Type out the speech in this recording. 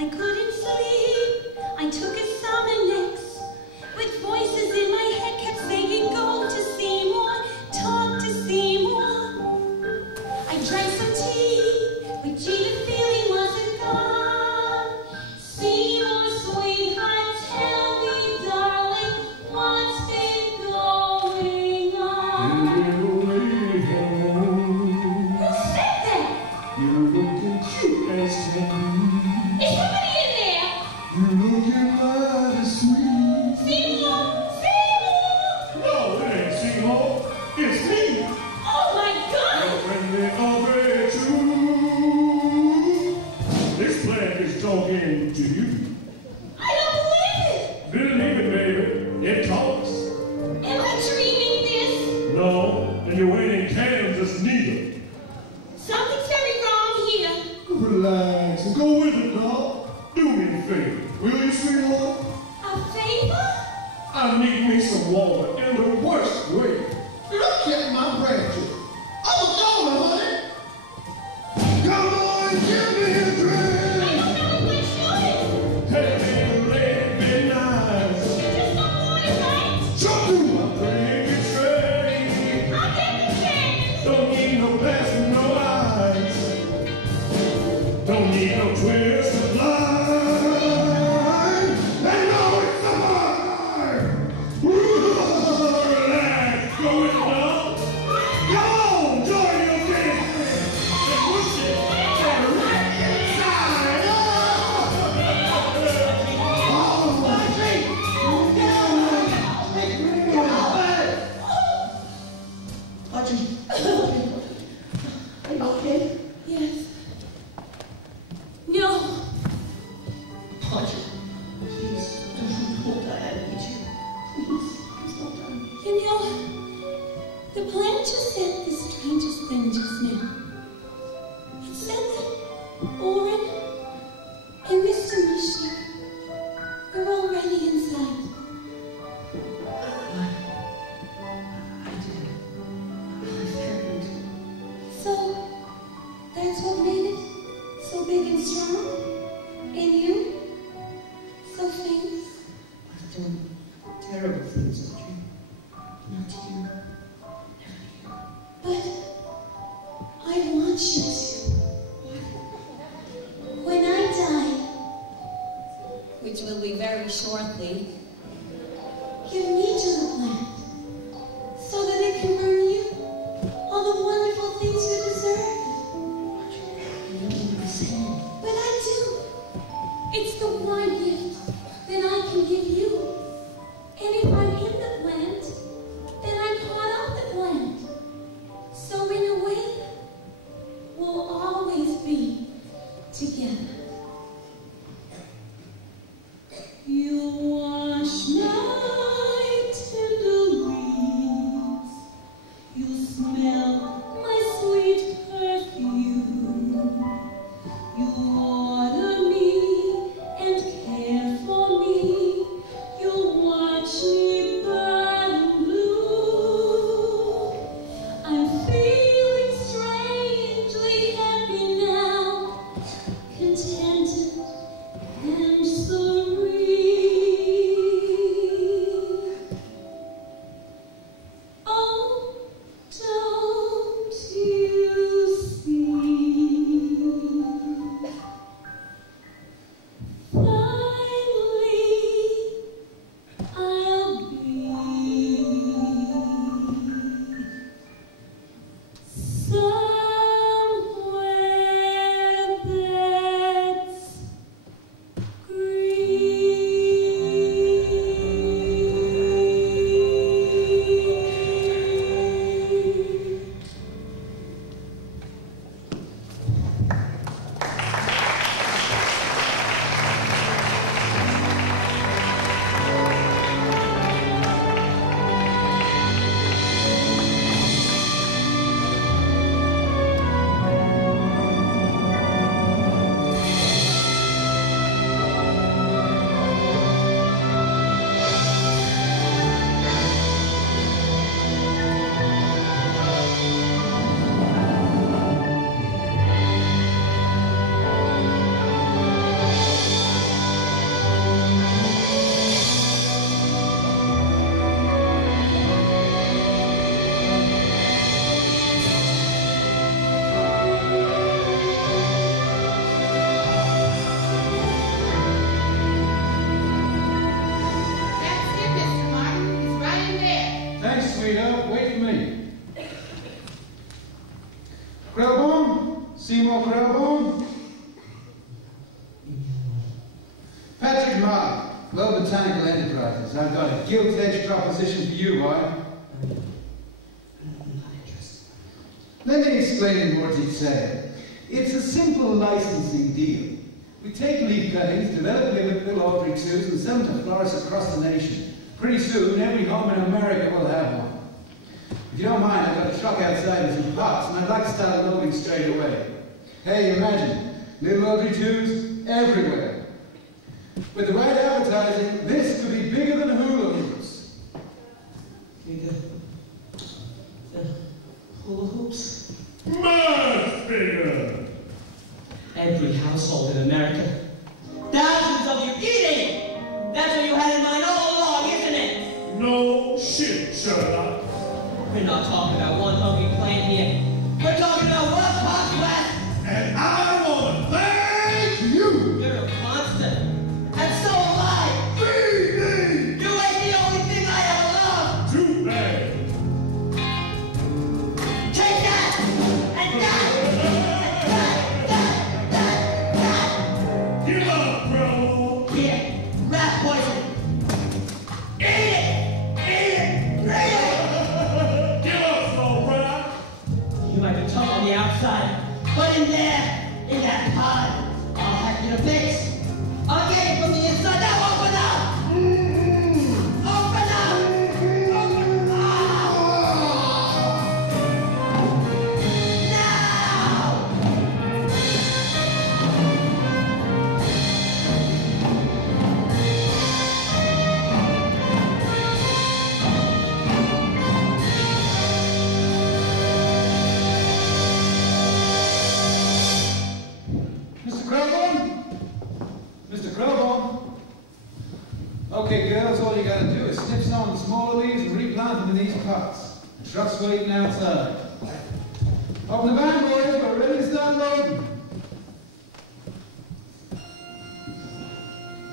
I couldn't sleep. I took a Sominex. With voices in my head kept saying, go to Seymour, talk to Seymour. I drank some tea, but gee, the feeling wasn't gone. Seymour, sweetheart, tell me, darling, what's been going on? Who said that? You're looking cute as can be. Is somebody in there? You're looking mighty sweet. Seymour! Seymour! No, it ain't Seymour. It's me. Oh my God! Your friendly Aubrey too. This plant is talking to you. I don't believe it! Believe it, baby. It talks. Am I dreaming this? No, and you ain't in Kansas neither. Something's very wrong here. Relax and go with it, dog. Do me a favor, will you, sweetheart? A favor? I need me some water in the worst way. Look at my branches. I'm gonna, honey. Come on, give me a drink. I don't know if I should. Hey, lady, be nice. You just don't want it, right? Jump to my baby train. I'll get the chance. Don't need no glass and no eyes. Don't need no twist of line. They know it's time. Relax, go with it now. Come on, join your dance band. And push it right inside. Oh, my feet. Audrey, are you okay? Yes. No. Audrey, please, don't die. I need you. Please, don't die. You know, the plant just said the strangest thing just now. It said that Oren and Mr. Misha are already inside. I did. I found. So, that's what made it so big and strong? And you? So famous? I've done terrible things, Audrey. Not to you. Never to you. But I want you to. When I die, which will be very shortly, give me to the plant so that it can bring you all the wonderful things you deserve. You don't understand. But I do. It's the one gift that I can give you. And if I'm in the plant, then I'm part of the plant. So in a way, we'll always be together. You wash my tender leaves. You smell my sweet perfume. You water me and care for me. You watch me burn and bloom. I'm feeling strangely happy now, content. sweetheart. Wait for me. Krellborn? Seymour Krellborn? Patrick Mark, World Botanical Enterprises. I've got a gilt-edged proposition for you, boy. I'm not interested. Let me explain in more detail. It's a simple licensing deal. We take leaf cuttings, develop little Audrey 2s, and send them to florists across the nation. Pretty soon, every home in America will have one. If you don't mind, I've got a truck outside with some pots, and I'd like to start loading straight away. Hey, imagine, little Audrey 2s everywhere. With the right advertising, this could be bigger than hula hoops. Bigger than hula hoops? Much bigger. Every household in America. Thousands of you eating! That's what you had in mind all along, isn't it? No shit, Sherlock. We're not talking about one hungry plant here. We're talking about World Park West! And I want to thank you. You're a monster. And so am I! Feed me. You ain't the only thing I ever loved! Too bad. Take that! And that! Give up, bro. Here, rat poison! Eat it! Eat it! Eat it! Give up, slow ride. You might be tough on the outside, but in there, in that pod, I'll hack you to bits. I'll get it from the inside. Now open up! Open up! Open up! Now! Mr. Krellborn? Mr. Krellborn? Okay, girls, all you gotta do is snip some of the smaller leaves and replant them in these pots. The truck's waiting outside. Open the van, boys, we're ready to start loading.